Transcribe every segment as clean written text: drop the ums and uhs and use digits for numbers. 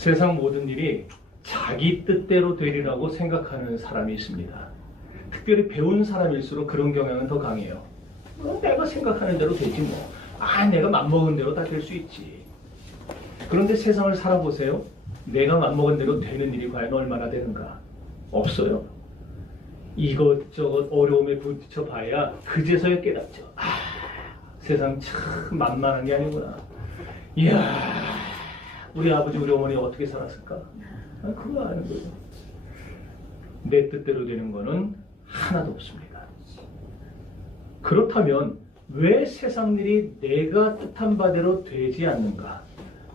세상 모든 일이 자기 뜻대로 되리라고 생각하는 사람이 있습니다. 특별히 배운 사람일수록 그런 경향은 더 강해요. 내가 생각하는 대로 되지 뭐. 내가 맘먹은 대로 다 될 수 있지. 그런데 세상을 살아보세요. 내가 맘먹은 대로 되는 일이 과연 얼마나 되는가? 없어요. 이것저것 어려움에 부딪혀 봐야 그제서야 깨닫죠. 세상 참 만만한 게 아니구나. 이야, 우리 아버지 우리 어머니 어떻게 살았을까? 그거 아는 거예요. 내 뜻대로 되는 거는 하나도 없습니다. 그렇다면 왜 세상 일이 내가 뜻한 바대로 되지 않는가?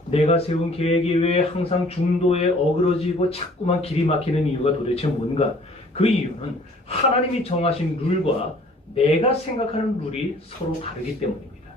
내가 세운 계획이 왜 항상 중도에 어그러지고 자꾸만 길이 막히는 이유가 도대체 뭔가? 그 이유는 하나님이 정하신 룰과 내가 생각하는 룰이 서로 다르기 때문입니다.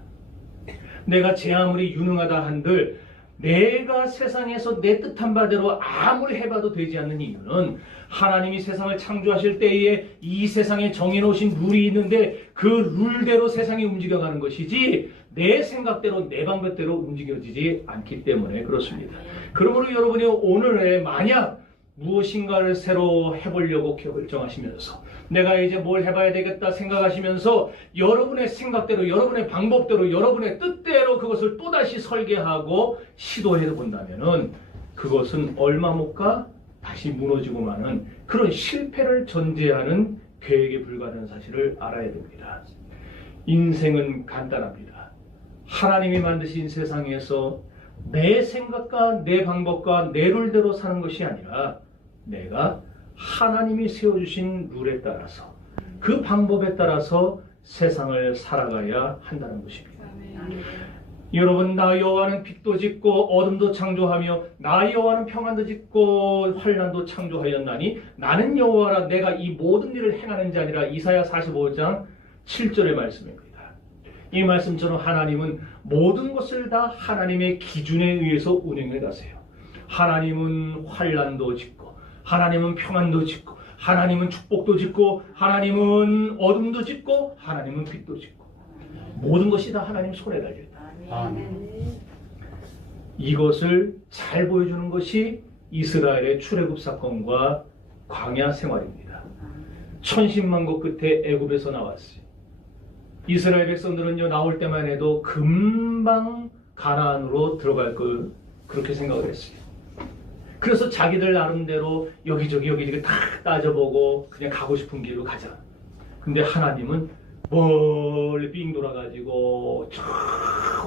내가 제 아무리 유능하다 한들 내가 세상에서 내 뜻한 바대로 아무리 해봐도 되지 않는 이유는 하나님이 세상을 창조하실 때에 이 세상에 정해놓으신 룰이 있는데 그 룰대로 세상이 움직여가는 것이지 내 생각대로 내 방법대로 움직여지지 않기 때문에 그렇습니다. 그러므로 여러분이 오늘에 만약 무엇인가를 새로 해보려고 결정하시면서 내가 이제 뭘 해봐야 되겠다 생각하시면서 여러분의 생각대로 여러분의 방법대로 여러분의 뜻대로 그것을 또다시 설계하고 시도해 본다면은 그것은 얼마 못 가 다시 무너지고 마는 그런 실패를 전제하는 계획에 불과하다는 사실을 알아야 됩니다. 인생은 간단합니다. 하나님이 만드신 세상에서 내 생각과 내 방법과 내 룰대로 사는 것이 아니라 내가 하나님이 세워주신 룰에 따라서 그 방법에 따라서 세상을 살아가야 한다는 것입니다. 여러분, 나 여호와는 빛도 짓고 어둠도 창조하며 나 여호와는 평안도 짓고 환난도 창조하였나니 나는 여호와라 내가 이 모든 일을 행하는 자 아니라. 이사야 45장 7절의 말씀입니다. 이 말씀처럼 하나님은 모든 것을 다 하나님의 기준에 의해서 운행해 가세요. 하나님은 환난도 짓고 하나님은 평안도 짓고 하나님은 축복도 짓고 하나님은 어둠도 짓고 하나님은 빛도 짓고 모든 것이 다 하나님 손에 달려있다. 이것을 잘 보여주는 것이 이스라엘의 출애굽 사건과 광야 생활입니다. 천신만고 끝에 애굽에서 나왔어요. 이스라엘 백성들은요 나올 때만 해도 금방 가나안으로 들어갈 걸 그렇게 생각을 했어요. 그래서 자기들 나름대로 여기저기 다 따져보고 그냥 가고 싶은 길로 가자. 근데 하나님은 멀리 빙 돌아가지고 저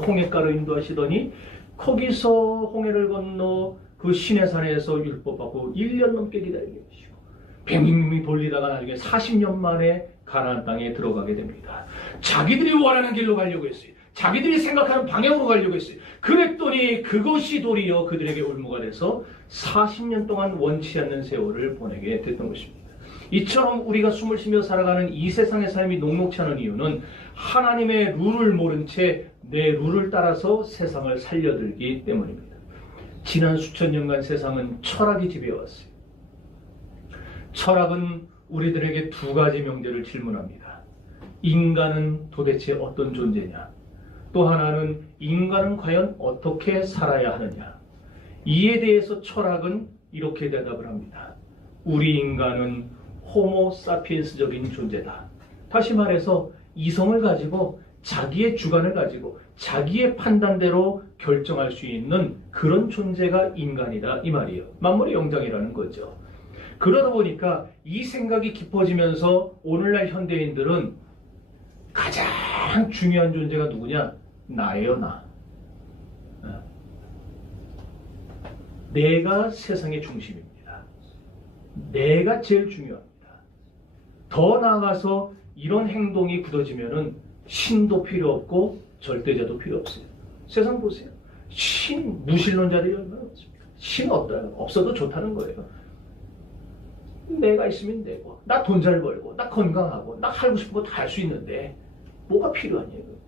홍해가로 인도하시더니 거기서 홍해를 건너 그 시내산에서 율법받고 1년 넘게 기다리게 하시고 빙빙 돌리다가 나중에 40년 만에 가나안 땅에 들어가게 됩니다. 자기들이 원하는 길로 가려고 했어요. 자기들이 생각하는 방향으로 가려고 했어요. 그랬더니 그것이 도리어 그들에게 올무가 돼서 40년 동안 원치 않는 세월을 보내게 됐던 것입니다. 이처럼 우리가 숨을 쉬며 살아가는 이 세상의 삶이 녹록치 않은 이유는 하나님의 룰을 모른 채 내 룰을 따라서 세상을 살려들기 때문입니다. 지난 수천 년간 세상은 철학이 지배해왔어요. 철학은 우리들에게 두 가지 명제를 질문합니다. 인간은 도대체 어떤 존재냐? 또 하나는 인간은 과연 어떻게 살아야 하느냐? 이에 대해서 철학은 이렇게 대답을 합니다. 우리 인간은 호모 사피엔스적인 존재다. 다시 말해서 이성을 가지고 자기의 주관을 가지고 자기의 판단대로 결정할 수 있는 그런 존재가 인간이다 이 말이에요. 만물의 영장이라는 거죠. 그러다 보니까 이 생각이 깊어지면서 오늘날 현대인들은 가장 중요한 존재가 누구냐? 나예요, 나. 내가 세상의 중심입니다. 내가 제일 중요합니다. 더 나아가서 이런 행동이 굳어지면은 신도 필요 없고 절대자도 필요 없어요. 세상 보세요. 무신론자들이 얼마나 많습니까? 신 없어도 좋다는 거예요. 내가 있으면 되고, 나 돈 잘 벌고, 나 건강하고, 나 하고 싶은 거 다 할 수 있는데 뭐가 필요하냐고.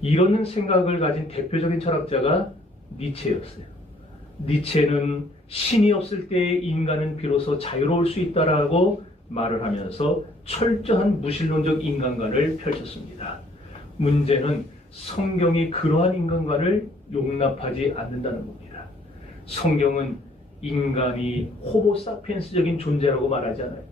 이런 생각을 가진 대표적인 철학자가 니체였어요. 니체는 신이 없을 때 인간은 비로소 자유로울 수 있다라고 말을 하면서 철저한 무신론적 인간관을 펼쳤습니다. 문제는 성경이 그러한 인간관을 용납하지 않는다는 겁니다. 성경은 인간이 호모사피엔스적인 존재라고 말하지 않아요.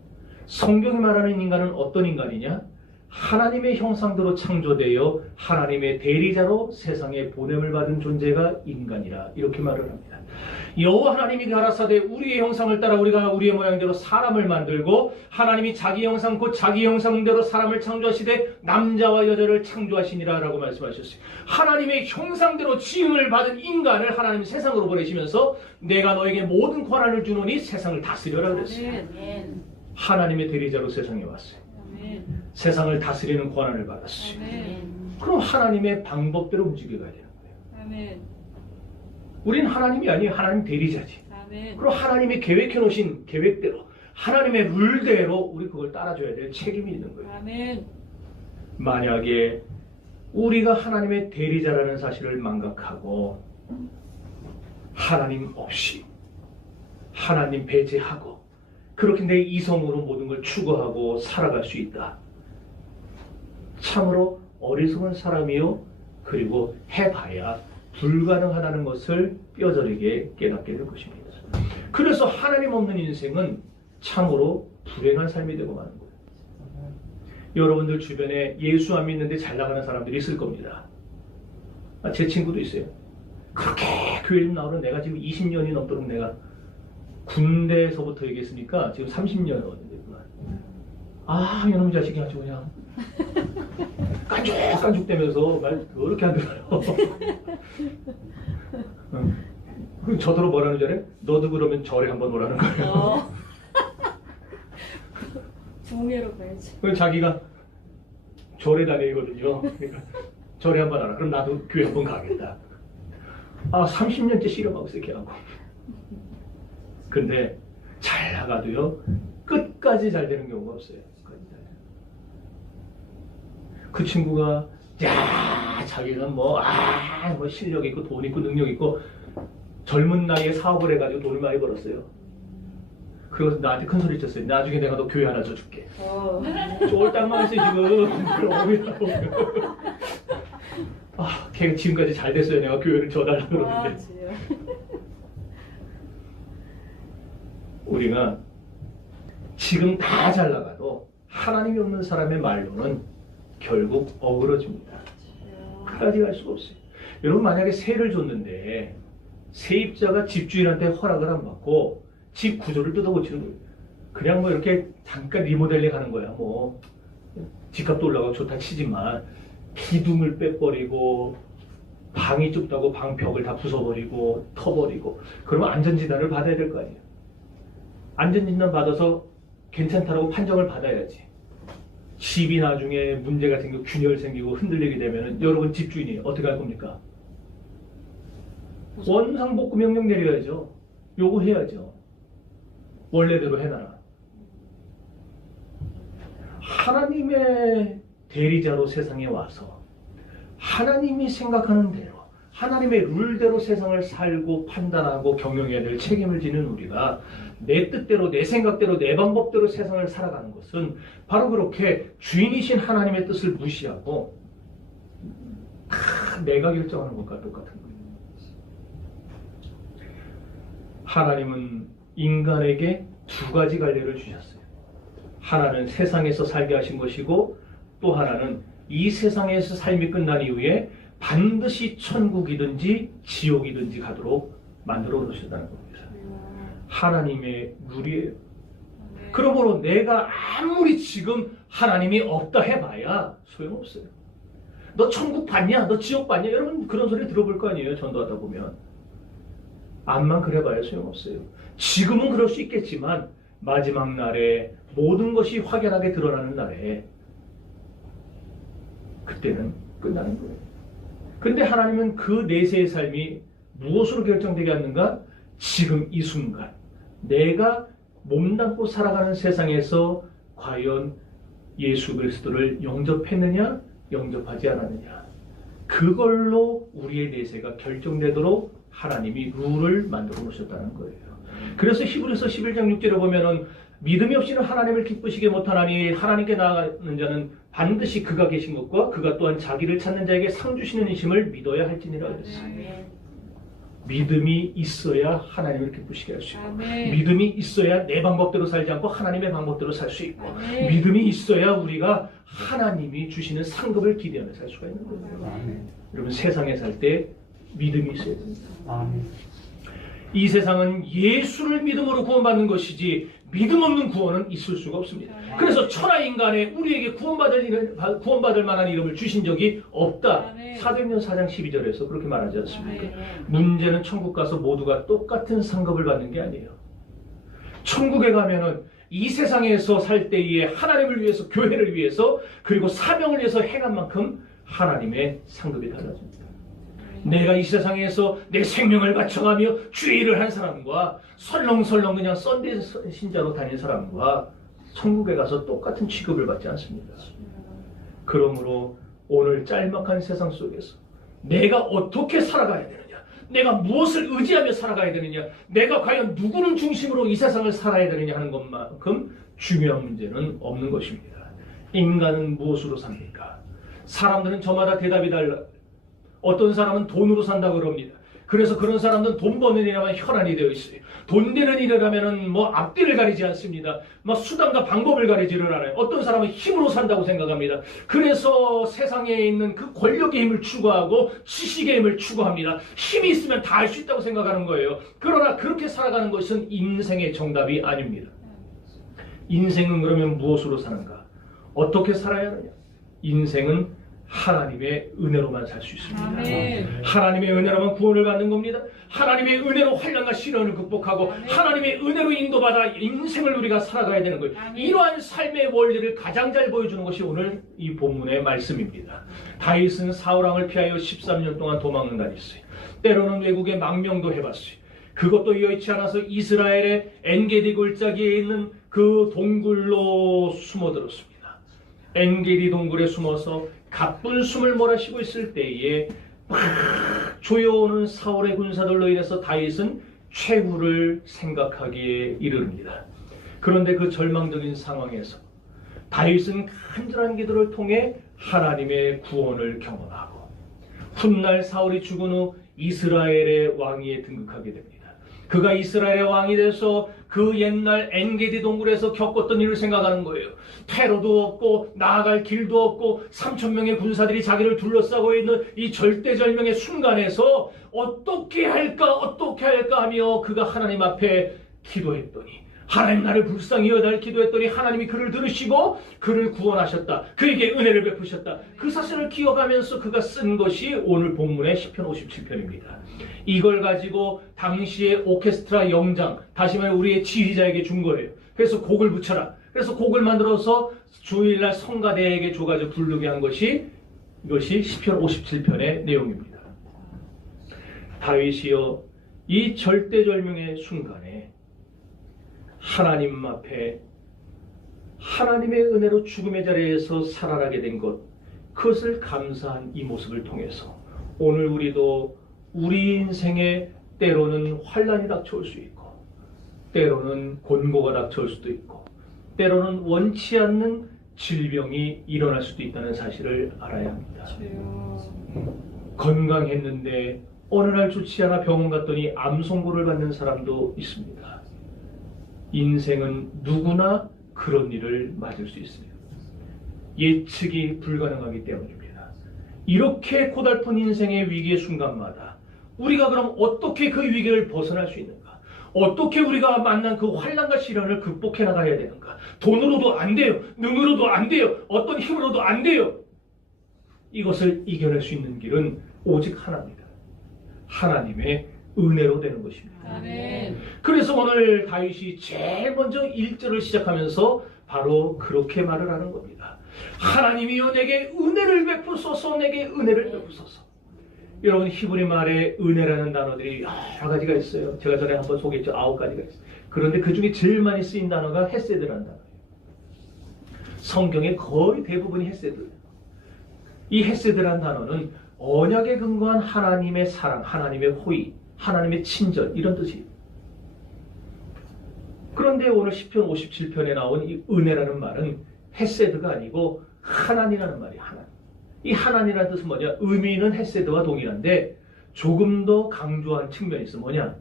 성경이 말하는 인간은 어떤 인간이냐? 하나님의 형상대로 창조되어 하나님의 대리자로 세상에 보냄을 받은 존재가 인간이라 이렇게 말을 합니다. 여호와 하나님이 가라사대 우리의 형상을 따라 우리가 우리의 모양대로 사람을 만들고 하나님이 자기 형상 곧 자기 형상대로 사람을 창조하시되 남자와 여자를 창조하시니라 라고 말씀하셨어요. 하나님의 형상대로 지음을 받은 인간을 하나님 세상으로 보내시면서 내가 너에게 모든 권한을 주노니 세상을 다스려라 그랬어요. 하나님의 대리자로 세상에 왔어요. 세상을 다스리는 권한을 받았어요. 그럼 하나님의 방법대로 움직여가야 되는 거예요. 우린 하나님이 아니에요. 하나님 대리자지. 그럼 하나님이 계획해 놓으신 계획대로 하나님의 룰대로 우리 그걸 따라줘야 될 책임이 있는 거예요. 만약에 우리가 하나님의 대리자라는 사실을 망각하고 하나님 없이 하나님 배제하고 그렇게 내 이성으로 모든 걸 추구하고 살아갈 수 있다. 참으로 어리석은 사람이요. 그리고 해봐야 불가능하다는 것을 뼈저리게 깨닫게 될 것입니다. 그래서 하나님 없는 인생은 참으로 불행한 삶이 되고 마는 거예요. 여러분들 주변에 예수 안 믿는데 잘 나가는 사람들이 있을 겁니다. 제 친구도 있어요. 그렇게 교회 좀 나오는 내가 지금 20년이 넘도록 내가 군대에서부터 얘기했으니까 지금 30년 됐구나. 아, 이놈의 자식이 아주 그냥 깐죽깐죽대면서 말 그렇게 안 들어요. 그럼 저더러 뭐라는 줄 알아요? 너도 그러면 절에 한번 오라는 거예요. 종회로 가야지. 그럼 자기가 절에 다니거든요. 그러니까 절에 한번 와라. 그럼 나도 교회 한번 가겠다. 아, 30년째 실험하고 있어, 걔하고. 근데 잘 나가도요, 끝까지 잘 되는 경우가 없어요. 그 친구가, 야, 자기는 뭐 실력 있고 돈 있고 능력 있고 젊은 나이에 사업을 해가지고 돈을 많이 벌었어요. 그래서 나한테 큰 소리 쳤어요. 나중에 내가 너 교회 하나 줘줄게. 쫄딱만 했어요, 지금. 아, 걔가 지금까지 잘 됐어요. 내가 교회를 줘달라고 그러는데. 우리가 지금 다 잘 나가도 하나님이 없는 사람의 말로는 결국 어그러집니다. 끝까지 갈 수가 없어요. 여러분 만약에 세를 줬는데 세입자가 집주인한테 허락을 안 받고 집 구조를 뜯어고치는 거예요. 그냥 뭐 이렇게 잠깐 리모델링 하는 거야. 뭐 집값도 올라가고 좋다 치지만 기둥을 빼버리고 방이 좁다고 방 벽을 다 부숴버리고 터버리고 그러면 안전진단을 받아야 될 거 아니에요. 안전진단 받아서 괜찮다라고 판정을 받아야지. 집이 나중에 문제가 생기고 균열 생기고 흔들리게 되면 여러분 집주인이 어떻게 할 겁니까? 원상복구 명령 내려야죠. 요구해야죠. 원래대로 해놔라. 하나님의 대리자로 세상에 와서 하나님이 생각하는 대로 하나님의 룰대로 세상을 살고 판단하고 경영해야 될 책임을 지는 우리가 내 뜻대로 내 생각대로 내 방법대로 세상을 살아가는 것은 바로 그렇게 주인이신 하나님의 뜻을 무시하고 내가 결정하는 것과 똑같은 거예요. 하나님은 인간에게 두 가지 관례를 주셨어요. 하나는 세상에서 살게 하신 것이고 또 하나는 이 세상에서 삶이 끝난 이후에 반드시 천국이든지 지옥이든지 가도록 만들어 놓으셨다는 겁니다. 하나님의 룰이에요. 그러므로 내가 아무리 지금 하나님이 없다 해봐야 소용없어요. 너 천국 봤냐? 너 지옥 봤냐? 여러분 그런 소리 들어볼 거 아니에요. 전도하다 보면. 암만 그래봐야 소용없어요. 지금은 그럴 수 있겠지만 마지막 날에 모든 것이 확연하게 드러나는 날에 그때는 끝나는 거예요. 근데 하나님은 그 내세의 삶이 무엇으로 결정되게 하는가? 지금 이 순간 내가 몸담고 살아가는 세상에서 과연 예수 그리스도를 영접했느냐 영접하지 않았느냐 그걸로 우리의 내세가 결정되도록 하나님이 룰을 만들어 놓으셨다는 거예요. 그래서 히브리서 11장 6절에 보면은 믿음이 없이는 하나님을 기쁘시게 못하나니 하나님께 나아가는 자는 반드시 그가 계신 것과 그가 또한 자기를 찾는 자에게 상 주시는 이심을 믿어야 할지니라 그랬어요. 아멘. 믿음이 있어야 하나님을 기쁘시게 할 수 있고, 아멘. 믿음이 있어야 내 방법대로 살지 않고 하나님의 방법대로 살 수 있고, 아멘. 믿음이 있어야 우리가 하나님이 주시는 상급을 기대하며 살 수가 있는 거예요. 아멘. 여러분, 세상에 살 때 믿음이 있어야 됩니다. 아멘. 이 세상은 예수를 믿음으로 구원받는 것이지 믿음 없는 구원은 있을 수가 없습니다. 그래서 천하 인간에 우리에게 구원받을 만한 이름을 주신 적이 없다. 사도행전 4장 12절에서 그렇게 말하지 않습니까? 문제는 천국 가서 모두가 똑같은 상급을 받는 게 아니에요. 천국에 가면은 이 세상에서 살 때에 하나님을 위해서, 교회를 위해서, 그리고 사명을 위해서 행한 만큼 하나님의 상급이 달라집니다. 내가 이 세상에서 내 생명을 바쳐가며 주의 일을 한 사람과 설렁설렁 그냥 썬데이 신자로 다닌 사람과 천국에 가서 똑같은 취급을 받지 않습니다. 그러므로 오늘 짤막한 세상 속에서 내가 어떻게 살아가야 되느냐, 내가 무엇을 의지하며 살아가야 되느냐, 내가 과연 누구를 중심으로 이 세상을 살아야 되느냐 하는 것만큼 중요한 문제는 없는 것입니다. 인간은 무엇으로 삽니까? 사람들은 저마다 대답이 달라. 어떤 사람은 돈으로 산다고 그럽니다. 그래서 그런 사람들은 돈 버는 일에만 혈안이 되어 있어요. 돈 되는 일이라면은 뭐 앞뒤를 가리지 않습니다. 막 수단과 방법을 가리지를 않아요. 어떤 사람은 힘으로 산다고 생각합니다. 그래서 세상에 있는 그 권력의 힘을 추구하고 지식의 힘을 추구합니다. 힘이 있으면 다 할 수 있다고 생각하는 거예요. 그러나 그렇게 살아가는 것은 인생의 정답이 아닙니다. 인생은 그러면 무엇으로 사는가? 어떻게 살아야 하느냐? 인생은 하나님의 은혜로만 살 수 있습니다. 아멘. 하나님의 은혜로만 구원을 받는 겁니다. 하나님의 은혜로 환난과 시련을 극복하고 하나님의 은혜로 인도받아 인생을 우리가 살아가야 되는 거예요. 이러한 삶의 원리를 가장 잘 보여주는 것이 오늘 이 본문의 말씀입니다. 다윗은 사울왕을 피하여 13년 동안 도망을 다녔어요. 때로는 외국에 망명도 해봤어요. 그것도 여의치 않아서 이스라엘의 엔게디 골짜기에 있는 그 동굴로 숨어들었습니다. 엔게디 동굴에 숨어서 가쁜 숨을 몰아쉬고 있을 때에 막 조여오는 사울의 군사들로 인해서 다윗은 최후를 생각하기에 이르릅니다. 그런데 그 절망적인 상황에서 다윗은 간절한 기도를 통해 하나님의 구원을 경험하고 훗날 사울이 죽은 후 이스라엘의 왕위에 등극하게 됩니다. 그가 이스라엘의 왕이 돼서 그 옛날 엔게디 동굴에서 겪었던 일을 생각하는 거예요. 퇴로도 없고 나아갈 길도 없고 3,000명의 군사들이 자기를 둘러싸고 있는 이 절대절명의 순간에서 어떻게 할까 하며 그가 하나님 앞에 기도했더니, 하나님 나를 불쌍히 여달 기도했더니 하나님이 그를 들으시고 그를 구원하셨다. 그에게 은혜를 베푸셨다. 그 사실을 기억하면서 그가 쓴 것이 오늘 본문의 시편 57편입니다. 이걸 가지고 당시의 오케스트라 영장, 다시 말해 우리의 지휘자에게 준 거예요. 그래서 곡을 붙여라. 그래서 곡을 만들어서 주일날 성가대에게 줘가지고 부르게 한 것이 이것이 시편 57편의 내용입니다. 다윗이여, 이 절대절명의 순간에 하나님 앞에 하나님의 은혜로 죽음의 자리에서 살아나게 된 것, 그것을 감사한 이 모습을 통해서 오늘 우리도 우리 인생에 때로는 환난이 닥쳐올 수 있고, 때로는 곤고가 닥쳐올 수도 있고, 때로는 원치 않는 질병이 일어날 수도 있다는 사실을 알아야 합니다. 건강했는데 어느 날 좋지 않아 병원 갔더니 암 선고를 받는 사람도 있습니다. 인생은 누구나 그런 일을 맞을 수 있어요. 예측이 불가능하기 때문입니다. 이렇게 고달픈 인생의 위기의 순간마다 우리가 그럼 어떻게 그 위기를 벗어날 수 있는가? 어떻게 우리가 만난 그 환난과 시련을 극복해 나가야 되는가? 돈으로도 안 돼요. 능으로도 안 돼요. 어떤 힘으로도 안 돼요. 이것을 이겨낼 수 있는 길은 오직 하나입니다. 하나님의 은혜로 되는 것입니다. 아멘. 그래서 오늘 다윗이 제일 먼저 1절을 시작하면서 바로 그렇게 말을 하는 겁니다. 하나님이여 내게 은혜를 베푸소서, 내게 은혜를 베푸소서. 여러분, 히브리 말에 은혜라는 단어들이 여러 가지가 있어요. 제가 전에 한번 소개했죠. 9가지가 있어요. 그런데 그 중에 제일 많이 쓰인 단어가 헤세드라는 단어예요. 성경의 거의 대부분이 헤세드예요. 이 헤세드라는 단어는 언약에 근거한 하나님의 사랑, 하나님의 호의, 하나님의 친절, 이런 뜻이에요. 그런데 오늘 시편 57편에 나온 이 은혜라는 말은 헤세드가 아니고 하나님이라는 말이 하나님. 이 하나님이라는 뜻은 뭐냐? 의미는 헤세드와 동일한데 조금 더 강조한 측면이 있어. 뭐냐?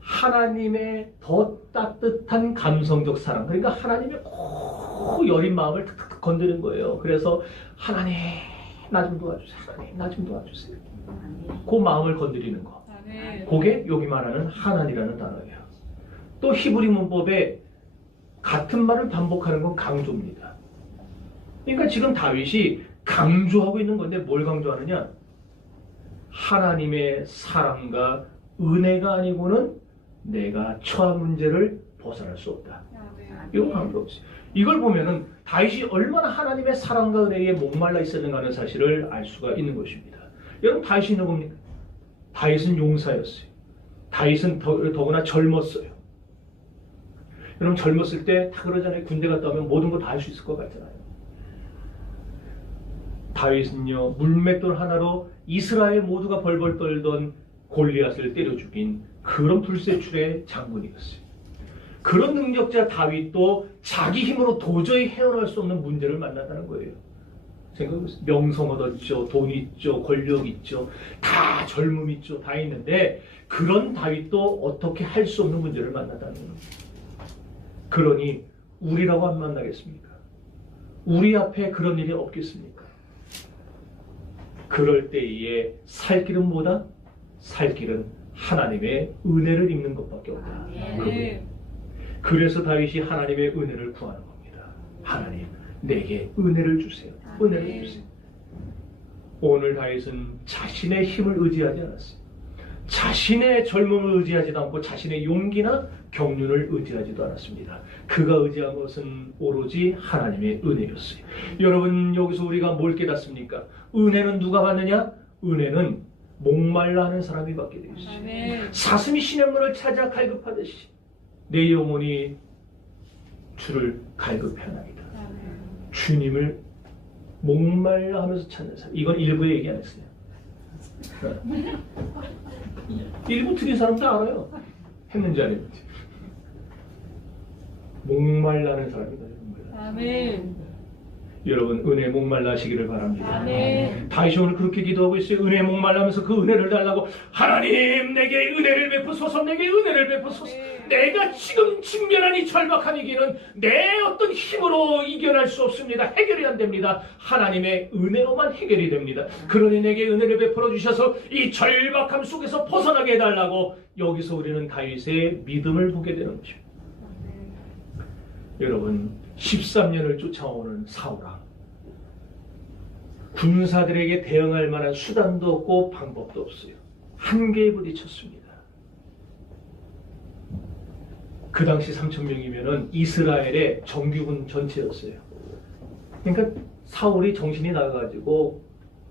하나님의 더 따뜻한 감성적 사랑. 그러니까 하나님의 꼭 여린 마음을 탁탁 건드는 거예요. 그래서 하나님 나 좀 도와주세요. 하나님 나 좀 도와주세요. 그 마음을 건드리는 거. 그게 여기 말하는 하나님이라는 단어예요. 또 히브리 문법에 같은 말을 반복하는 건 강조입니다. 그러니까 지금 다윗이 강조하고 있는 건데 뭘 강조하느냐? 하나님의 사랑과 은혜가 아니고는 내가 처한 문제를 벗어날 수 없다. 이거 강조하고 있어요. 이걸 보면은 다윗이 얼마나 하나님의 사랑과 은혜에 목말라 있었는가 하는 사실을 알 수가 있는 것입니다. 여러분 다윗이 누굽니까? 다윗은 용사였어요. 다윗은 더구나 젊었어요. 여러분 젊었을 때 다 그러잖아요. 군대 갔다 오면 모든 거 다 할 수 있을 것 같잖아요. 다윗은요 물맷돌 하나로 이스라엘 모두가 벌벌 떨던 골리앗을 때려 죽인 그런 불세출의 장군이었어요. 그런 능력자 다윗도 자기 힘으로 도저히 헤어날 수 없는 문제를 만났다는 거예요. 생각해보세요. 명성 얻었죠. 돈 있죠. 권력 있죠. 다 젊음 있죠. 다 있는데 그런 다윗도 어떻게 할 수 없는 문제를 만났다는 거예요. 그러니 우리라고 안 만나겠습니까? 우리 앞에 그런 일이 없겠습니까? 그럴 때에 살 길은 뭐다? 살 길은 하나님의 은혜를 입는 것밖에 없다. 그래서 다윗이 하나님의 은혜를 구하는 겁니다. 하나님, 내게 은혜를 주세요. 은혜를 주세요. 오늘 다윗은 자신의 힘을 의지하지 않았어요. 자신의 젊음을 의지하지도 않고 자신의 용기나 경륜을 의지하지도 않았습니다. 그가 의지한 것은 오로지 하나님의 은혜였어요. 여러분 여기서 우리가 뭘 깨닫습니까? 은혜는 누가 받느냐? 은혜는 목말라 하는 사람이 받게 되어 있어요. 사슴이 시냇물을 찾아 갈급하듯이 내 영혼이 주를 갈급해합니다. 주님을 목말라 하면서 찾는 사람. 이건 일부의 얘기 안 했어요. 일부 틀린 사람도 알아요. 했는지 안 했는지. 목말라는 사람이다. 아멘. 여러분 은혜 목말라 하시기를 바랍니다. 아멘. 다윗이 오늘 그렇게 기도하고 있어요. 은혜 목말라면서 그 은혜를 달라고 하나님 내게 은혜를 베푸소서 내게 은혜를 베푸소서. 내가 지금 직면한 이 절박한 위기는 내 어떤 힘으로 이겨낼 수 없습니다. 해결이 안 됩니다. 하나님의 은혜로만 해결이 됩니다. 그러니 내게 은혜를 베풀어 주셔서 이 절박함 속에서 벗어나게 해달라고 여기서 우리는 다윗의 믿음을 보게 되는 것입니다. 여러분 13년을 쫓아오는 사울왕 군사들에게 대응할 만한 수단도 없고 방법도 없어요. 한계에 부딪혔습니다. 그 당시 3,000명이면 이스라엘의 정규군 전체였어요. 그러니까 사울이 정신이 나가가지고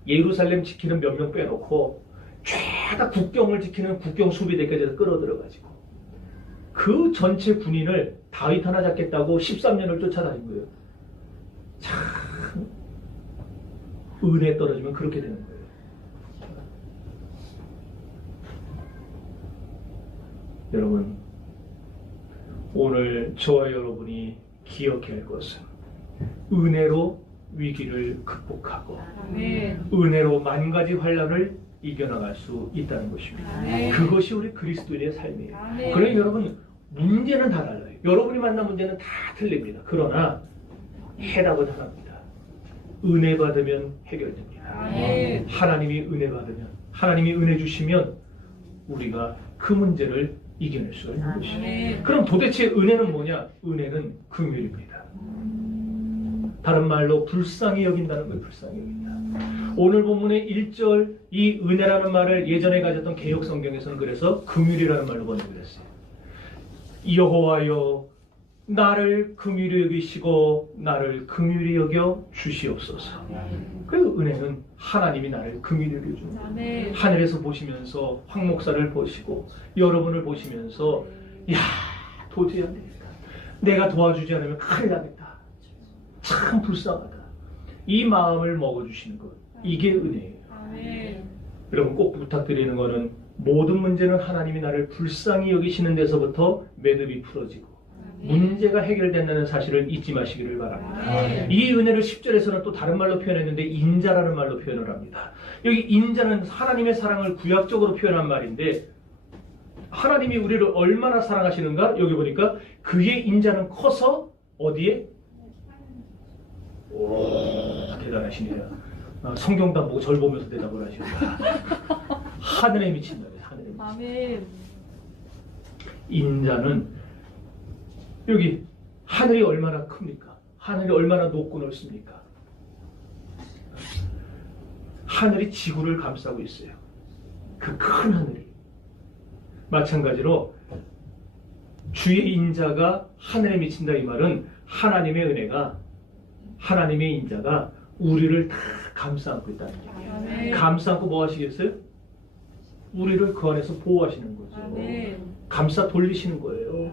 예루살렘 지키는 몇 명 빼놓고 죄다 국경을 지키는 국경 수비대까지 끌어들여가지고 그 전체 군인을 다윗 하나 잡겠다고 13년을 쫓아다닌 거예요. 참 은혜 떨어지면 그렇게 되는 거예요. 여러분 오늘 저와 여러분이 기억해야 할 것은 은혜로 위기를 극복하고 은혜로 만 가지 환난을 이겨나갈 수 있다는 것입니다. 그것이 우리 그리스도인의 삶이에요. 그러니 여러분 문제는 다 달라요. 여러분이 만난 문제는 다 틀립니다. 그러나 해답은 하나입니다. 은혜 받으면 해결됩니다. 하나님이 은혜 받으면 하나님이 은혜 주시면 우리가 그 문제를 이겨낼 수가 있는 것이에요. 그럼 도대체 은혜는 뭐냐? 은혜는 긍휼입니다. 다른 말로 불쌍히 여긴다는 거예요. 불쌍히 여긴다. 오늘 본문의 1절 이 은혜라는 말을 예전에 가졌던 개역 성경에서는 그래서 긍휼이라는 말로 번역을 했어요. 여호와여 나를 긍휼히 여기시고 나를 긍휼히 여겨 주시옵소서. 그 은혜는 하나님이 나를 긍휼히 여겨주는 거예요. 하늘에서 보시면서 황 목사를 보시고 여러분을 보시면서 야 도저히 안 되겠다. 내가 도와주지 않으면 큰일 나겠다. 참 불쌍하다. 이 마음을 먹어주시는 것. 이게 은혜예요. 여러분 꼭 부탁드리는 거는 모든 문제는 하나님이 나를 불쌍히 여기시는 데서부터 매듭이 풀어지고 문제가 해결된다는 사실을 잊지 마시기를 바랍니다. 이 은혜를 10절에서는 또 다른 말로 표현했는데 인자라는 말로 표현을 합니다. 여기 인자는 하나님의 사랑을 구약적으로 표현한 말인데 하나님이 우리를 얼마나 사랑하시는가? 여기 보니까 그의 인자는 커서 어디에? 오, 대단하시네요. 성경도 안 보고 절 보면서 대답을 하시는다. 하늘에 미친다. 하늘에 미친다. 아멘. 인자는 여기 하늘이 얼마나 큽니까? 하늘이 얼마나 높고 넓습니까? 하늘이 지구를 감싸고 있어요. 그 큰 하늘이. 마찬가지로 주의 인자가 하늘에 미친다 이 말은 하나님의 은혜가 하나님의 인자가 우리를 다 감싸 안고 있다는 얘기예요. 아멘. 감싸 안고 뭐 하시겠어요? 우리를 그 안에서 보호하시는 거죠. 아멘. 감싸 돌리시는 거예요.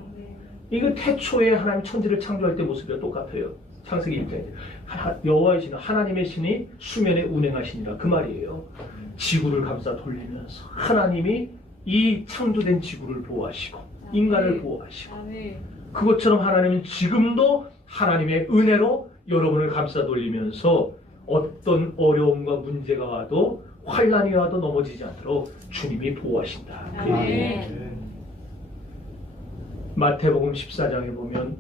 이거 태초에 하나님 천지를 창조할 때 모습이랑 똑같아요. 창세기 1장 여호와의 신은 하나님의 신이 수면에 운행하시니라 그 말이에요. 지구를 감싸 돌리면서 하나님이 이 창조된 지구를 보호하시고 인간을 보호하시고 아멘. 그것처럼 하나님은 지금도 하나님의 은혜로 여러분을 감싸 돌리면서 어떤 어려움과 문제가 와도 환난이 와도 넘어지지 않도록 주님이 보호하신다. 그 얘기예요. 아멘. 마태복음 14장에 보면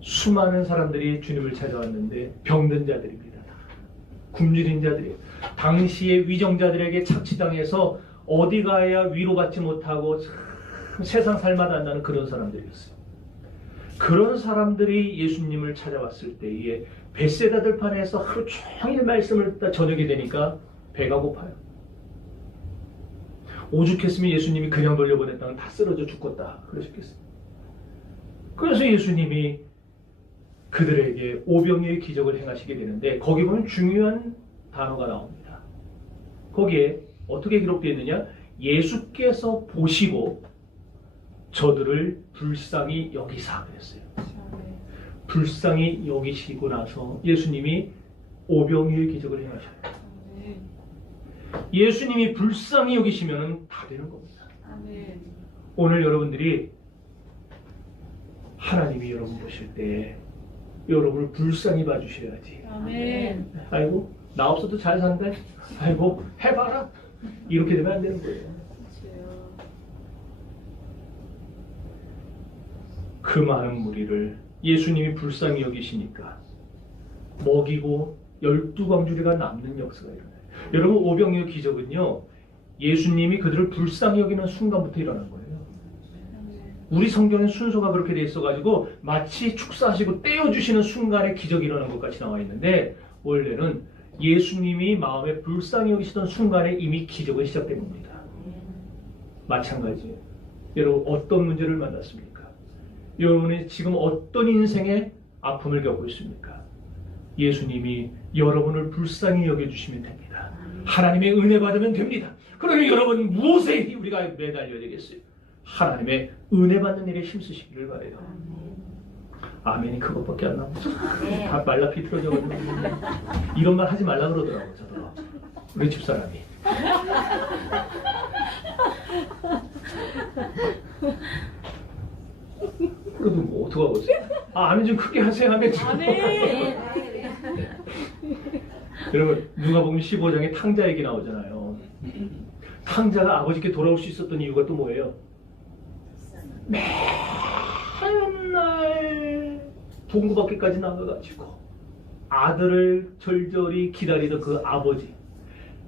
수많은 사람들이 주님을 찾아왔는데 병든 자들입니다. 굶주린 자들이에요. 당시의 위정자들에게 착취당해서 어디 가야 위로받지 못하고 세상 살맛 안 나는 그런 사람들이었어요. 그런 사람들이 예수님을 찾아왔을 때에 벳세다 들판에서 하루 종일 말씀을 듣다 저녁이 되니까 배가 고파요. 오죽했으면 예수님이 그냥 돌려보냈다면 다 쓰러져 죽겠다 그러셨겠어요. 그래서 예수님이 그들에게 오병이의 기적을 행하시게 되는데 거기 보면 중요한 단어가 나옵니다. 거기에 어떻게 기록되어 있느냐? 예수께서 보시고 저들을 불쌍히 여기사 그랬어요. 불쌍히 여기시고 나서 예수님이 오병이의 기적을 행하셔요. 예수님이 불쌍히 여기시면 다 되는 겁니다. 아멘. 오늘 여러분들이 하나님이 여러분 보실 때 여러분을 불쌍히 봐주셔야지. 아멘. 아이고 나 없어도 잘 산대. 아이고 해봐라. 이렇게 되면 안 되는 거예요. 그 많은 무리를 예수님이 불쌍히 여기시니까 먹이고 12광주리가 남는 역사가 일어나요. 여러분 오병이어 기적은요 예수님이 그들을 불쌍히 여기는 순간부터 일어난 거예요. 우리 성경엔 순서가 그렇게 돼 있어가지고 마치 축사하시고 떼어주시는 순간에 기적이 일어난 것 같이 나와 있는데 원래는 예수님이 마음에 불쌍히 여기시던 순간에 이미 기적은 시작된 겁니다. 마찬가지예요. 여러분 어떤 문제를 만났습니까? 여러분이 지금 어떤 인생의 아픔을 겪고 있습니까? 예수님이 여러분을 불쌍히 여겨주시면 됩니다. 하나님의 은혜 받으면 됩니다. 그러면 여러분 무엇에 우리가 매달려야 되겠어요? 하나님의 은혜 받는 일에 힘쓰시기를 바라요. 아멘이 그것밖에 안 나오죠. 다 말라 비틀어져가지고 이런 말 하지 말라 그러더라고요. 저도 우리 집사람이. 그래도 뭐 어떡하겠어요? 아멘 좀 크게 하세요. 아멘 좀. 아멘. 여러분 누가복음 15장에 탕자 얘기 나오잖아요. 탕자가 아버지께 돌아올 수 있었던 이유가 또 뭐예요? 맨날 동구밖에까지 나가가지고 아들을 절절히 기다리던 그 아버지,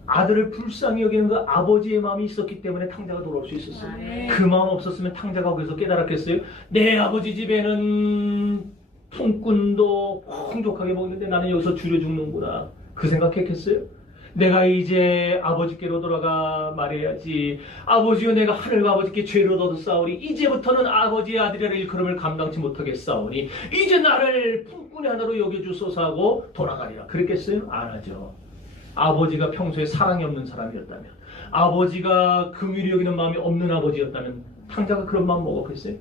아들을 불쌍히 여기는 그 아버지의 마음이 있었기 때문에 탕자가 돌아올 수 있었어요. 아멘. 그 마음 없었으면 탕자가 거기서 깨달았겠어요? 내 아버지 집에는 품꾼도 풍족하게 먹는데 나는 여기서 줄여 죽는구나. 그 생각했겠어요? 내가 이제 아버지께로 돌아가 말해야지. 아버지여 내가 하늘과 아버지께 죄를 얻었사오니 이제부터는 아버지의 아들이라 일컬음을 감당치 못하겠사오니 이제 나를 품꾼의 하나로 여겨주소서 하고 돌아가리라. 그랬겠어요? 안 하죠. 아버지가 평소에 사랑이 없는 사람이었다면, 아버지가 긍휼히 여기는 마음이 없는 아버지였다면 탕자가 그런 마음 먹었겠어요?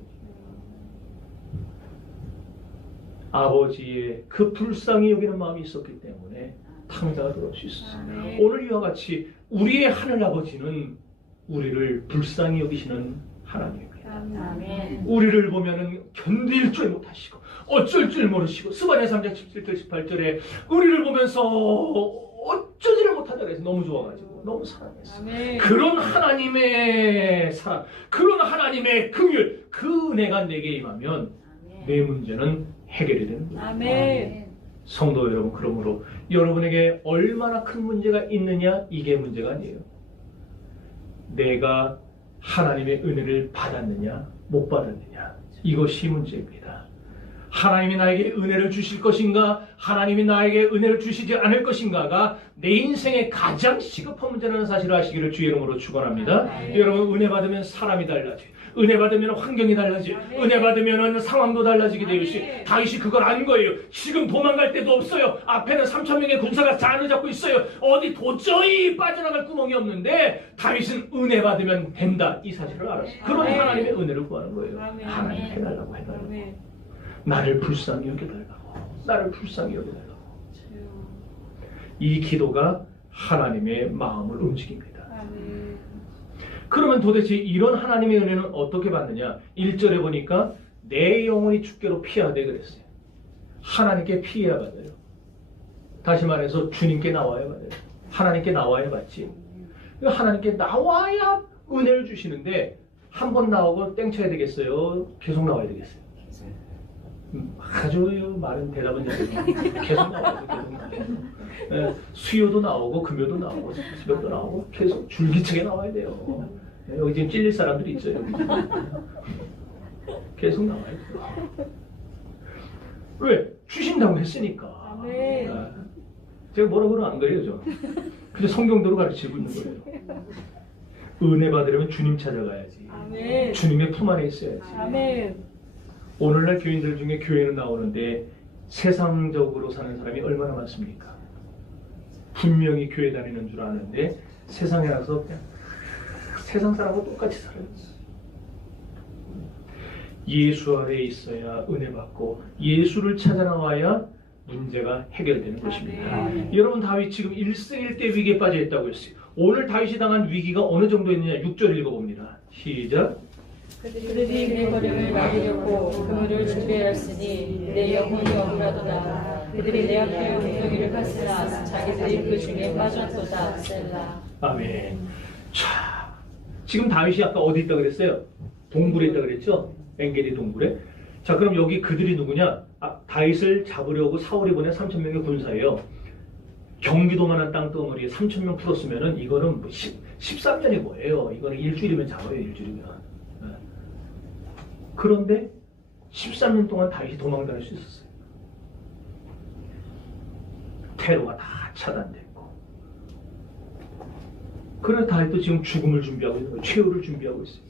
아버지의 그 불쌍히 여기는 마음이 있었기 때문에 탕자가 들어올 수 있었습니다. 오늘 이와 같이 우리의 하늘아버지는 우리를 불쌍히 여기시는 하나님입니다. 아멘. 우리를 보면은 견딜 줄 못하시고 어쩔 줄 모르시고 스바냐 3장 17절 18절에 우리를 보면서 어쩌지를 못하다 그래서 너무 좋아가지고 너무 사랑했어. 아멘. 그런 하나님의 사랑, 그런 하나님의 긍휼, 그 은혜가 내게 임하면 내 문제는 해결이 되는 거예요. 아멘. 성도 여러분, 그러므로 여러분에게 얼마나 큰 문제가 있느냐, 이게 문제가 아니에요. 내가 하나님의 은혜를 받았느냐 못 받았느냐, 이것이 문제입니다. 하나님이 나에게 은혜를 주실 것인가, 하나님이 나에게 은혜를 주시지 않을 것인가가 내 인생의 가장 시급한 문제라는 사실을 아시기를 주의 이름으로 축원합니다. 여러분, 은혜 받으면 사람이 달라져요. 은혜 받으면 환경이 달라져요. 은혜 받으면 상황도 달라지게 되어 있어요. 다윗이 그걸 안 거예요. 지금 도망갈 데도 없어요. 앞에는 3,000명의 군사가 잔을 잡고 있어요. 어디 도저히 빠져나갈 구멍이 없는데 다윗은 은혜 받으면 된다, 이 사실을 알았어요. 그런 하나님의 은혜를 구하는 거예요. 하나님 해달라고 해달라고. 나를 불쌍히 여겨달라고. 나를 불쌍히 여겨달라고. 이 기도가 하나님의 마음을 움직입니다. 그러면 도대체 이런 하나님의 은혜는 어떻게 받느냐? 1절에 보니까 내 영혼이 주께로 피하되 그랬어요. 하나님께 피해야 받아요. 다시 말해서 주님께 나와야 받아요. 하나님께 나와야 받지. 하나님께 나와야 은혜를 주시는데 한 번 나오고 땡 쳐야 되겠어요? 계속 나와야 되겠어요? 아주 많은 대답은 계속 나와요. 계속 나와요. 수요도 나오고 금요도 나오고 새벽도 나오고 계속 줄기차게 나와야 돼요. 여기 지금 찔릴 사람들이 있어요. 여기. 계속 나와야 돼요. 왜? 주신다고 했으니까. 제가 뭐라 그러면 안 그래요, 저. 근데 성경대로 가르치고 있는 거예요. 은혜 받으려면 주님 찾아가야지. 주님의 품 안에 있어야지. 오늘날 교인들 중에 교회는 나오는데 세상적으로 사는 사람이 얼마나 많습니까? 분명히 교회 다니는 줄 아는데 세상에 나서 그냥 세상 사람하고 똑같이 살아요. 예수 아래에 있어야 은혜 받고 예수를 찾아 나와야 문제가 해결되는 것입니다. 여러분, 다윗 지금 1승 1대 위기에 빠져 있다고 했어요. 오늘 다윗이 당한 위기가 어느 정도 있느냐, 6절 읽어봅니다. 시작. 그들이 내 거름을 막으려고 그물을 준비하였으니 내 영혼이 억울하도다. 그들이 내 앞에 웅덩이를 갔으나 자기들이 그 중에 빠졌도다. 셀라. 아멘. 자, 지금 다윗이 아까 어디 있다 그랬어요? 동굴에 있다 그랬죠? 엔게디 동굴에. 자, 그럼 여기 그들이 누구냐? 다윗을 잡으려고 사울이 보낸 3,000명의 군사예요. 경기도만한 땅덩어리에 3,000명 풀었으면은 이거는 뭐 13년이 뭐예요? 이거는 일주일이면 잡아요, 일주일이면. 그런데 13년 동안 다윗이 도망다닐 수 있었어요. 테러가 다 차단됐고. 그러나 다윗도 지금 죽음을 준비하고 있는 거예요. 최후를 준비하고 있어요.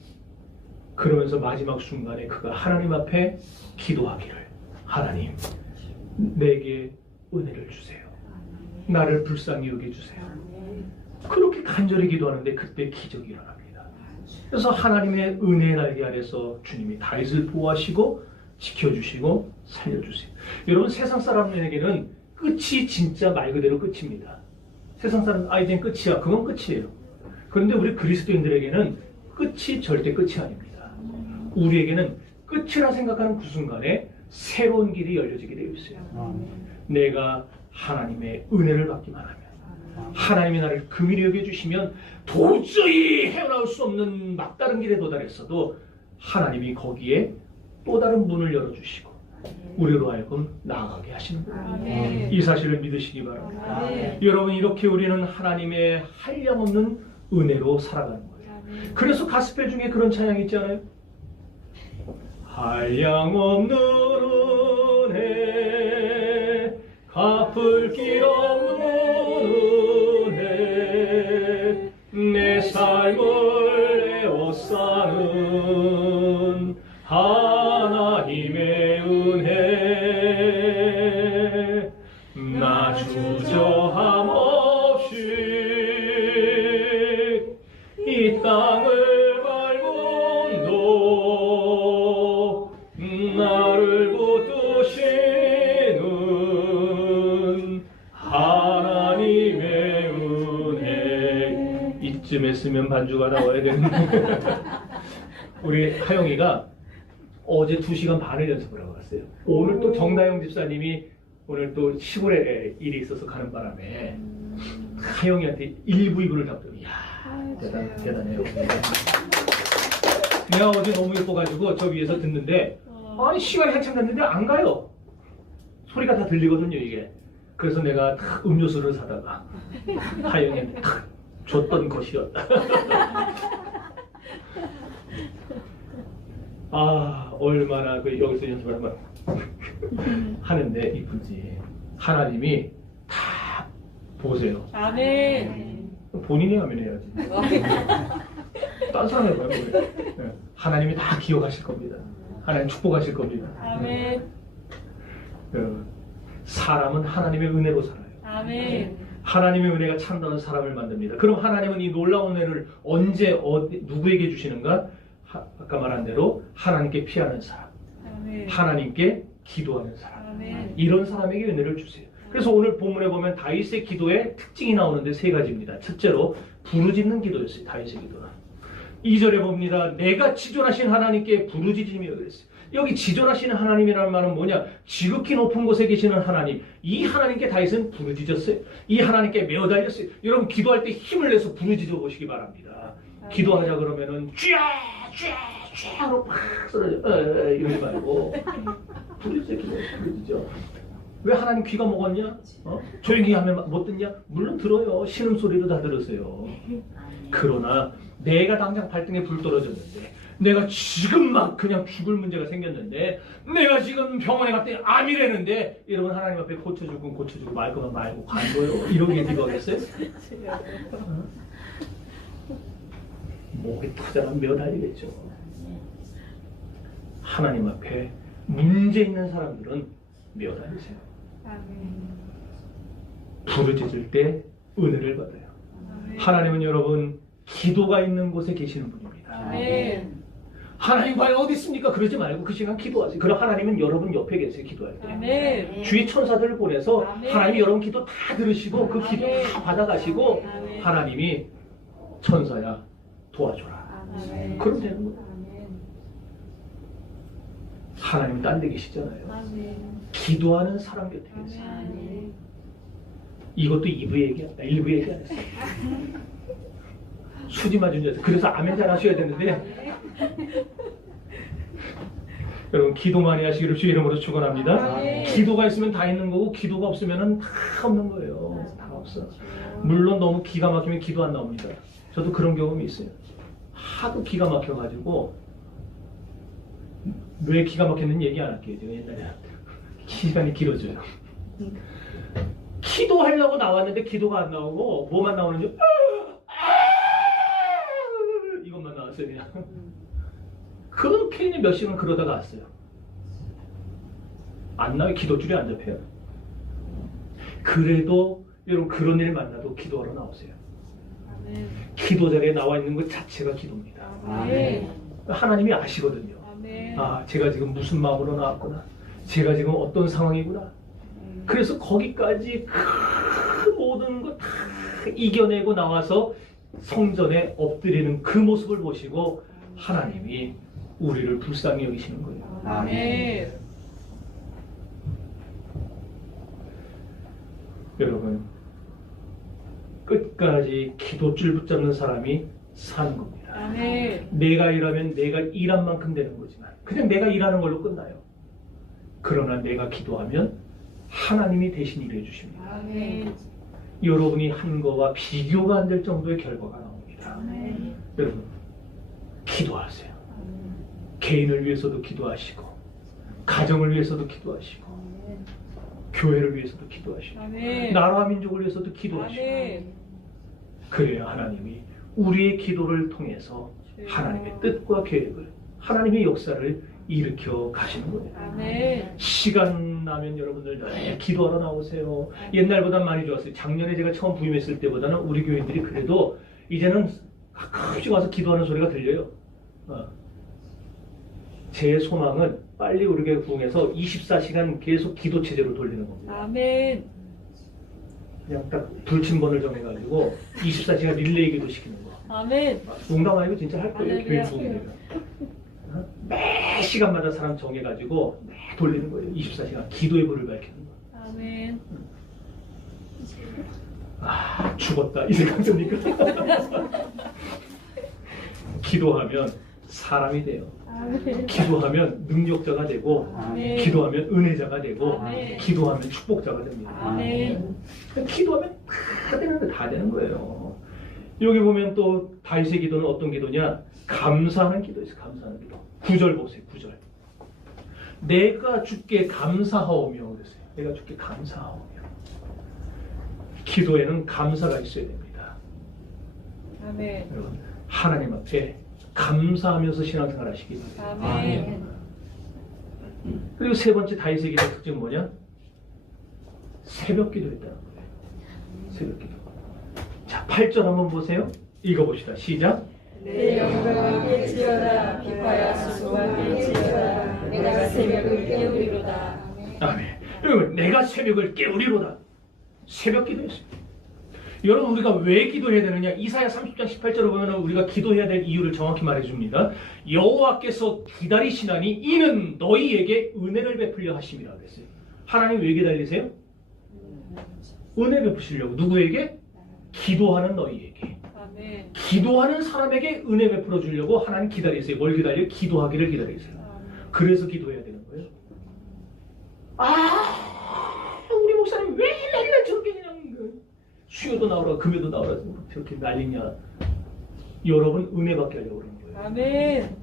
그러면서 마지막 순간에 그가 하나님 앞에 기도하기를, 하나님, 내게 은혜를 주세요. 나를 불쌍히 여겨주세요. 그렇게 간절히 기도하는데 그때 기적이 일어납니다. 그래서 하나님의 은혜 날개 아래서 주님이 다윗을 보호하시고 지켜주시고 살려주세요. 여러분, 세상 사람들에게는 끝이 진짜 말 그대로 끝입니다. 세상 사람, 이젠 끝이야. 그건 끝이에요. 그런데 우리 그리스도인들에게는 끝이 절대 끝이 아닙니다. 우리에게는 끝이라 생각하는 그 순간에 새로운 길이 열려지게 되어 있어요. 내가 하나님의 은혜를 받기만 하면, 하나님이 나를 긍휼히 여겨주시면 도저히 헤어나올 수 없는 막다른 길에 도달했어도 하나님이 거기에 또 다른 문을 열어주시고 우리로 하여금 나아가게 하시는 거예요. 이 사실을 믿으시기 바랍니다. 여러분, 이렇게 우리는 하나님의 한량없는 은혜로 살아가는 거예요. 그래서 가스펠 중에 그런 찬양이 있지 않아요? 한량없는 은혜, 갚을 길 없는 은혜, 내 삶을 에워싸는 하나님의 은혜, 나 주저함 없이 이 땅을 밟음도 나를 붙드시는 하나님의 은혜. 이쯤 했으면 반주가 나와야 되는데 우리 하영이가 어제 2시간 반을 연습을 하고 왔어요. 오늘 또 정다영 집사님이 오늘 또 시골에 일이 있어서 가는 바람에 하영이한테 1부 2부를 잡더니 이야 대단해요. 내가 어제 너무 예뻐가지고 저 위에서 듣는데 아니 시간이 한참 됐는데 안 가요. 소리가 다 들리거든요 이게. 그래서 내가 탁 음료수를 사다가 하영이한테 탁 줬던 것이었다. 아 얼마나 그 여기서 연습을 한번 하는데 이쁜지 하나님이 다 보세요. 아멘. 본인이 하면 해야지. 딴 사람이 해봐요. 네. 하나님이 다 기억하실 겁니다. 하나님 축복하실 겁니다. 아멘. 사람은 하나님의 은혜로 살아요. 아멘. 하나님의 은혜가 참다운 사람을 만듭니다. 그럼 하나님은 이 놀라운 은혜를 언제 누구에게 주시는가? 아까 말한 대로 하나님께 피하는 사람, 아멘. 하나님께 기도하는 사람, 아멘. 이런 사람에게 은혜를 주세요. 그래서 오늘 본문에 보면 다윗의 기도의 특징이 나오는데 3가지입니다. 첫째로 부르짖는 기도였어요. 다윗의 기도는. 2절에 봅니다. 내가 지존하신 하나님께 부르짖으며 그랬어요. 여기 지존하시는 하나님이라는 말은 뭐냐? 지극히 높은 곳에 계시는 하나님. 이 하나님께 다윗은 부르짖었어요. 이 하나님께 매어달렸어요. 여러분 기도할 때 힘을 내서 부르짖어 보시기 바랍니다. 기도하자 그러면은 쥐야 하고 팍 쓰러져 이러지 말고 부르짖어. 왜 하나님 귀가 먹었냐? 조용히 하면 못 듣냐? 물론 들어요. 신음소리도 다 들으세요. 그러나 내가 당장 발등에 불 떨어졌는데 내가 지금 막 그냥 죽을 문제가 생겼는데 내가 지금 병원에 갔더니 암이라는데 여러분 하나님 앞에 고쳐주고 말 거면 말고 간 거예요. 이렇게 기도하겠어요? 목이 터져나면 매어달리겠죠. 하나님 앞에 문제 있는 사람들은 매어달리세요. 부르짖을 때 은혜를 받아요. 하나님은 여러분 기도가 있는 곳에 계시는 분입니다. 아멘. 하나님 과연 어디 있습니까? 그러지 말고 그 시간 기도하세요. 그럼 하나님은 여러분 옆에 계세요. 기도할 때. 아멘. 주의 천사들을 보내서 아멘. 하나님이 여러분 기도 다 들으시고 그 기도 아멘. 다 받아가시고 아멘. 하나님이 천사야 도와줘라. 아멘. 그럼 되는 거예요. 아멘. 하나님은 딴 데 계시잖아요. 아멘. 기도하는 사람 곁에 계세요. 아멘. 이것도 2부 얘기야. 1부 얘기 안 했어요. 수지 맞은 자세. 그래서 아멘 잘 하셔야 되는데 여러분 기도 많이 하시기를 주의 이름으로 축원합니다. 아멘. 기도가 있으면 다 있는 거고 기도가 없으면 다 없는 거예요. 다 없어. 물론 너무 기가 막히면 기도 안 나옵니다. 저도 그런 경험이 있어요. 하도 기가 막혀가지고 왜 기가 막혔는지 얘기 안 할게요. 제가 옛날에 시간이 길어져요. 기도하려고 나왔는데 기도가 안 나오고 뭐만 나오는지 이것만 나왔어요. 그냥 그렇게 몇 시간 그러다가 왔어요. 안 나와요. 기도줄이 안 잡혀요. 그래도 여러분 그런 일 만나도 기도하러 나오세요. 아멘. 기도 자리에 나와 있는 것 자체가 기도입니다. 아멘. 하나님이 아시거든요. 아멘. 아, 제가 지금 무슨 마음으로 나왔구나. 제가 지금 어떤 상황이구나. 그래서 거기까지 그 모든 것 다 이겨내고 나와서 성전에 엎드리는 그 모습을 보시고 하나님이 우리를 불쌍히 여기시는 거예요. 아멘. 여러분 끝까지 기도줄 붙잡는 사람이 사는 겁니다. 아멘. 내가 일하면 내가 일한 만큼 되는 거지만 그냥 내가 일하는 걸로 끝나요. 그러나 내가 기도하면 하나님이 대신 일해 주십니다. 아멘. 여러분이 한 거와 비교가 안 될 정도의 결과가 나옵니다. 아멘. 여러분 기도하세요. 개인을 위해서도 기도하시고 가정을 위해서도 기도하시고 교회를 위해서도 기도하시고 아멘. 나라와 민족을 위해서도 기도하시고 아멘. 그래야 하나님이 우리의 기도를 통해서 하나님의 뜻과 계획을 하나님의 역사를 일으켜 가시는 거예요. 아멘. 시간 나면 여러분들 기도하러 나오세요. 옛날보다 많이 좋았어요. 작년에 제가 처음 부임했을 때보다는 우리 교인들이 그래도 이제는 가끔씩 와서 기도하는 소리가 들려요. 제 소망은 빨리 우리 교회 부흥해서 24시간 계속 기도 체제로 돌리는 겁니다. 아멘. 그냥 딱 불침번을 정해가지고 24시간 릴레이 기도 시키는 거. 아멘. 농담 아니고 진짜 할 거예요. 할렐루야. 교회 부흥 되면. 매 시간마다 사람 정해가지고 매 돌리는 거예요. 24시간 기도의 불을 밝히는 거예요. 아멘. 아, 죽었다 이 생각 듭니까? 기도하면 사람이 돼요. 아멘. 기도하면 능력자가 되고, 아멘. 기도하면 은혜자가 되고, 아멘. 기도하면 축복자가 됩니다. 아멘. 기도하면 다 되는 거예요. 여기 보면 또 다윗의 기도는 어떤 기도냐? 감사하는 기도였어요. 감사하는 기도. 9절 보세요. 9절. 내가 주께 감사하오며 그랬어요. 내가 주께 감사하오며. 기도에는 감사가 있어야 됩니다. 아멘. 여러분, 하나님 앞에 감사하면서 신앙생활 하시기 바랍니다. 아멘. 그리고 세 번째 다윗의 기도의 특징은 뭐냐? 새벽 기도했다는 거예요. 새벽 기도. 자, 8절 한번 보세요. 읽어봅시다. 시작. 내 영광을 깨지어라. 비파야 수고가 깨지어라. 내가 새벽을 깨우리로다. 아멘. 여러분, 내가 새벽을 깨우리로다. 새벽 기도했습니다. 여러분, 우리가 왜 기도해야 되느냐? 이사야 30장 18절을 보면 우리가 기도해야 될 이유를 정확히 말해줍니다. 여호와께서 기다리시나니 이는 너희에게 은혜를 베풀려 하심이라 그랬어요. 하나님 왜 기다리세요? 은혜 베푸시려고. 누구에게? 기도하는 너희에게. 아멘. 기도하는 사람에게 은혜 베풀어 주려고 하나님 기다리세요. 뭘 기다려요? 기도하기를 기다리세요. 그래서 기도해야 되는 거예요. 우리 목사님 왜 맨날 저렇게 그냥 수요도 나오라 금요도 나오라 저렇게 난리냐. 여러분 은혜 받게 하려고 그러는 거예요. 아멘.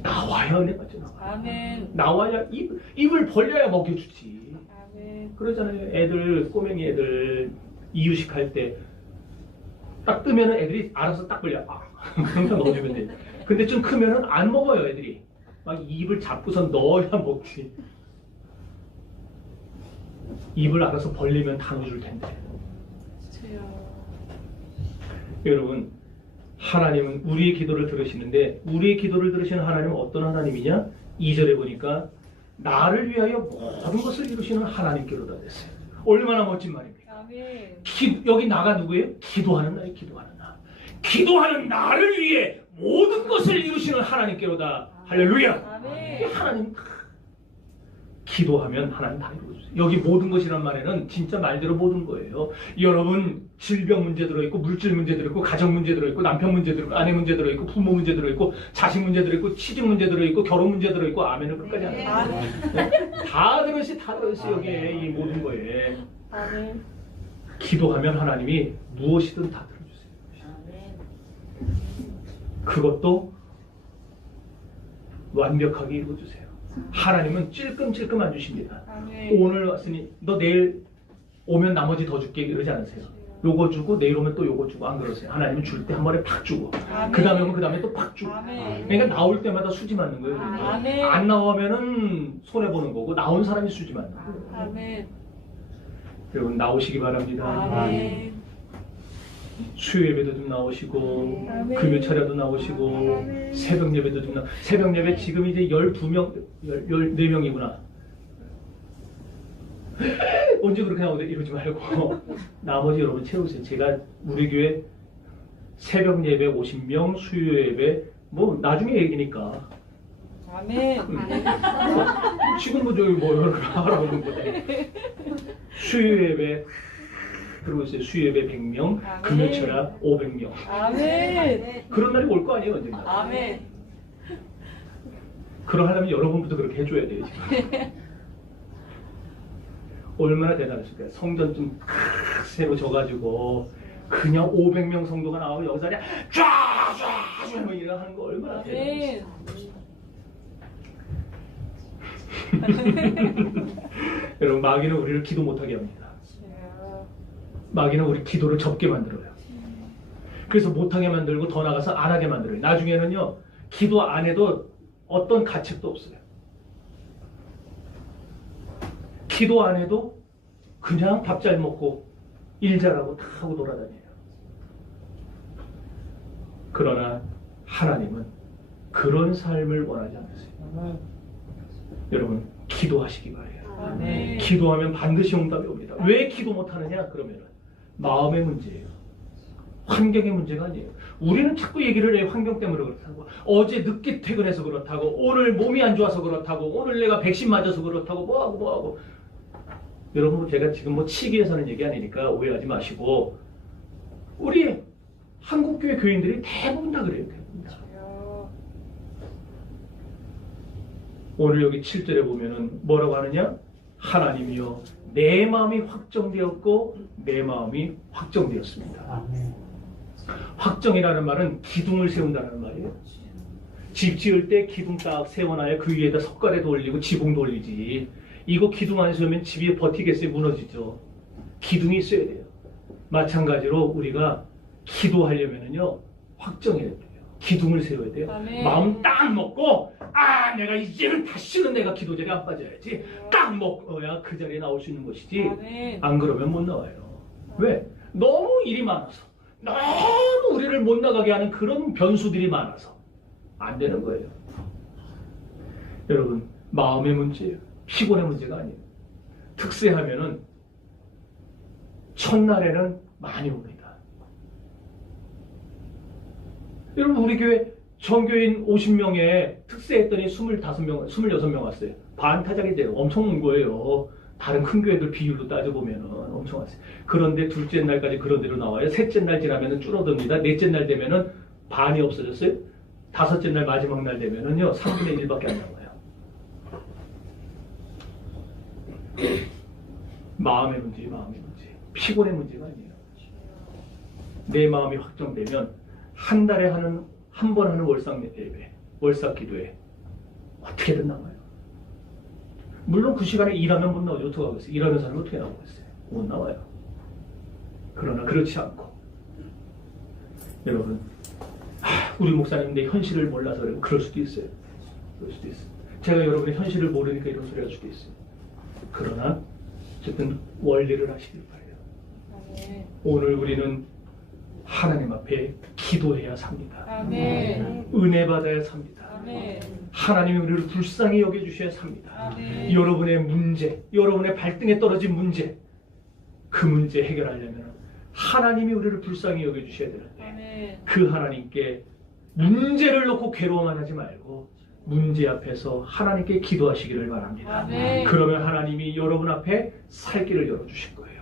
나와야 은혜 받죠. 아멘. 나와야 입을 벌려야 먹여주지. 아멘. 그러잖아요. 애들 꼬맹이 애들 이유식 할 때 딱 뜨면은 애들이 알아서 딱 벌려. 그러니까 넣어주면 돼. 근데 좀 크면은 안 먹어요 애들이. 막 입을 잡고서 넣어야 먹지. 입을 알아서 벌리면 다 넣어줄 텐데. 여러분, 하나님은 우리의 기도를 들으시는데 우리의 기도를 들으시는 하나님은 어떤 하나님이냐? 2절에 보니까 나를 위하여 모든 것을 이루시는 하나님께로다 됐어요. 얼마나 멋진 말입니까? 아멘. 여기 나가 누구예요? 기도하는 나의 기도하는 나. 기도하는 나를 위해 모든 것을 이루시는 하나님께로다. 할렐루야. 아멘. 하나님 기도하면 하나님 다 이루어주세요. 여기 모든 것이란 말에는 진짜 말대로 모든 거예요. 여러분 질병 문제 들어있고 물질 문제 들어있고 가정 문제 들어있고 남편 문제 들어있고 아내 문제 들어있고 부모 문제 들어있고 자식 문제 들어있고 취직 문제 들어있고 결혼 문제 들어있고 아멘을 끝까지 안 해요. 네? 다 들었어요 여기에 이 모든 거에. 아멘. 기도하면 하나님이 무엇이든 다 들어주세요. 그것도 완벽하게 이루어주세요. 하나님은 찔끔찔끔 안 주십니다. 아멘. 오늘 왔으니 너 내일 오면 나머지 더 줄게 이러지 않으세요. 요거 주고 내일 오면 또 요거 주고 안 그러세요. 하나님은 줄 때 한 번에 팍 주고 아멘. 그 다음에 오면 그 다음에 또 팍 주고. 아멘. 그러니까 나올 때마다 수지 맞는 거예요. 그러니까. 아멘. 안 나오면은 손해 보는 거고 나온 사람이 수지 맞는 거예요. 아멘. 여러분 나오시기 바랍니다. 아멘. 수요 예배도 좀 나오시고 아멘. 금요 차례도 나오시고 아멘. 새벽 예배도 좀 새벽 예배 지금 이제 12명 14명이구나. 언제 그렇게 나오는데 이러지 말고 나머지 여러분 채우세요. 제가 우리 교회 새벽 예배 50명, 수요 예배 뭐 나중에 얘기니까. 아멘. 지금 뭐 저기 뭐 여러 하라고 하는 건데. 수요 예배 그리고 이제 수요 예배 100명, 아멘. 금요 철학 500명. 아멘. 그런 날이 올 거 아니에요 언젠가. 아멘. 그러려면 여러분부터 그렇게 해줘야 돼요 지금. 얼마나 대단하실까요? 성전 좀 새로 져가지고 그냥 500명 성도가 나오고 여기서 그냥 쫙쫙 뭐 이런 하는 거 얼마나 대단하실까요? 여러분 마귀는 우리를 기도 못하게 합니다. 마귀는 우리 기도를 접게 만들어요. 그래서 못하게 만들고 더 나가서 안 하게 만들어요. 나중에는요 기도 안 해도 어떤 가책도 없어요. 기도 안 해도 그냥 밥 잘 먹고 일 잘하고 다 하고 돌아다녀요. 그러나 하나님은 그런 삶을 원하지 않으세요. 여러분 기도하시기 바래요. 아멘. 기도하면 반드시 응답이 옵니다. 왜 기도 못하느냐? 그러면 마음의 문제예요. 환경의 문제가 아니에요. 우리는 자꾸 얘기를 해요. 환경 때문에 그렇다고. 어제 늦게 퇴근해서 그렇다고. 오늘 몸이 안 좋아서 그렇다고. 오늘 내가 백신 맞아서 그렇다고. 뭐하고. 여러분, 제가 지금 뭐 치기 위해서는 얘기 아니니까 오해하지 마시고, 우리 한국교회 교인들이 대부분 다 그래요. 대부분 다. 오늘 여기 7절에 보면은 뭐라고 하느냐? 하나님이여 내 마음이 확정되었고 내 마음이 확정되었습니다. 확정이라는 말은 기둥을 세운다는 말이에요. 집 지을 때 기둥 딱 세워놔야 그 위에다 석가래도 올리고 지붕도 올리지. 이거 기둥 안 세우면 집이 버티겠어요? 무너지죠. 기둥이 있어야 돼요. 마찬가지로 우리가 기도하려면은요, 확정해야 돼요. 기둥을 세워야 돼요. 아멘. 마음 딱 먹고, 내가 이제는 다시는 내가 기도 자리에 안 빠져야지. 딱 먹어야 그 자리에 나올 수 있는 것이지. 아멘. 안 그러면 못 나와요. 왜? 너무 일이 많아서. 너무 우리를 못 나가게 하는 그런 변수들이 많아서. 안 되는 거예요. 여러분, 마음의 문제예요. 피곤의 문제가 아니에요. 특세하면은 첫날에는 많이 옵니다. 여러분, 우리 교회 전교인 50명에 특세했더니 25명, 26명 왔어요. 반타작이 돼요. 엄청 온 거예요. 다른 큰 교회들 비율로 따져보면은 엄청 왔어요. 그런데 둘째 날까지 그런 대로 나와요. 셋째 날 지나면은 줄어듭니다. 넷째 날 되면은 반이 없어졌어요. 다섯째 날 마지막 날 되면은요, 3분의 1밖에 안 남아요. 마음의 문제, 마음의 문제. 피곤의 문제가 아니에요. 내 마음이 확정되면 한 달에 한 번 하는 월삭 예배, 월삭 기도에 어떻게든 나와요. 물론 그 시간에 일하면 못 나오죠. 어떻게 하겠어요? 일하는 사람은 어떻게 나오겠어요? 못 나와요. 그러나 그렇지 않고, 여러분, 우리 목사님 내 현실을 몰라서 그럴 수도 있어요. 그럴 수도 있어요. 제가 여러분의 현실을 모르니까 이런 소리 할 수도 있어요. 그러나 어쨌든 원리를 하시길 바래요. 아멘. 오늘 우리는 하나님 앞에 기도해야 삽니다. 아멘. 은혜 받아야 삽니다. 아멘. 하나님이 우리를 불쌍히 여겨주셔야 삽니다. 아멘. 여러분의 문제, 여러분의 발등에 떨어진 문제, 그 문제 해결하려면 하나님이 우리를 불쌍히 여겨주셔야 되는데, 아멘. 그 하나님께 문제를 놓고 괴로워만 하지 말고 문제 앞에서 하나님께 기도하시기를 바랍니다. 아멘. 그러면 하나님이 여러분 앞에 살 길을 열어주실 거예요.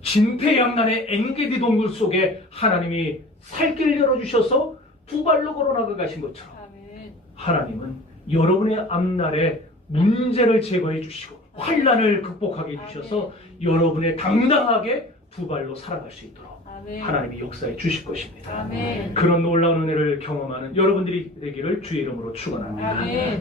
진퇴양난의 엔게디 동굴 속에 하나님이 살 길을 열어주셔서 두 발로 걸어나가 가신 것처럼, 아멘. 하나님은 여러분의 앞날에 문제를 제거해 주시고 환난을 극복하게 해주셔서 여러분의 당당하게 두 발로 살아갈 수 있도록 아멘. 하나님이 역사해 주실 것입니다. 아멘. 그런 놀라운 은혜를 경험하는 여러분들이 되기를 주의 이름으로 축원합니다. 아멘.